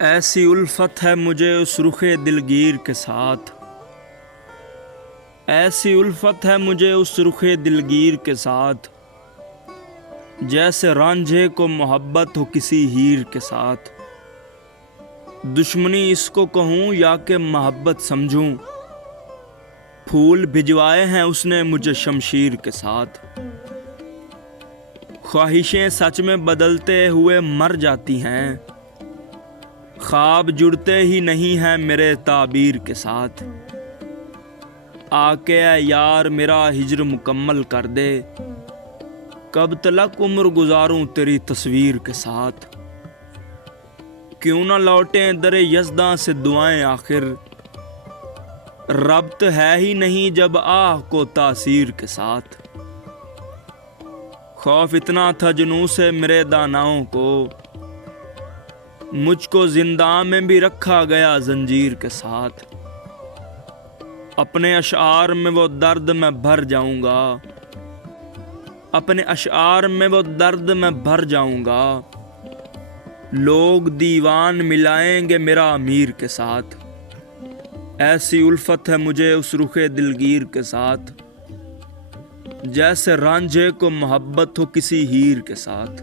ایسی الفت ہے مجھے اس رخ دلگیر کے ساتھ، ایسی الفت ہے مجھے اس رخ دلگیر کے ساتھ، جیسے رانجھے کو محبت ہو کسی ہیر کے ساتھ۔ دشمنی اس کو کہوں یا کہ محبت سمجھوں، پھول بھجوائے ہیں اس نے مجھے شمشیر کے ساتھ۔ خواہشیں سچ میں بدلتے ہوئے مر جاتی ہیں، خواب جڑتے ہی نہیں ہیں میرے تعبیر کے ساتھ۔ آ کے اے یار میرا ہجر مکمل کر دے، کب تلک عمر گزاروں تیری تصویر کے ساتھ۔ کیوں نہ لوٹیں در یزداں سے دعائیں آخر، ربط ہے ہی نہیں جب آہ کو تاثیر کے ساتھ۔ خوف اتنا تھا جنوں سے میرے داناؤں کو، مجھ کو زنداں میں بھی رکھا گیا زنجیر کے ساتھ۔ اپنے اشعار میں وہ درد میں بھر جاؤں گا، اپنے اشعار میں وہ درد میں بھر جاؤں گا، لوگ دیوان ملائیں گے میرا امیر کے ساتھ۔ ایسی الفت ہے مجھے اس رخ دلگیر کے ساتھ، جیسے رانجھے کو محبت ہو کسی ہیر کے ساتھ۔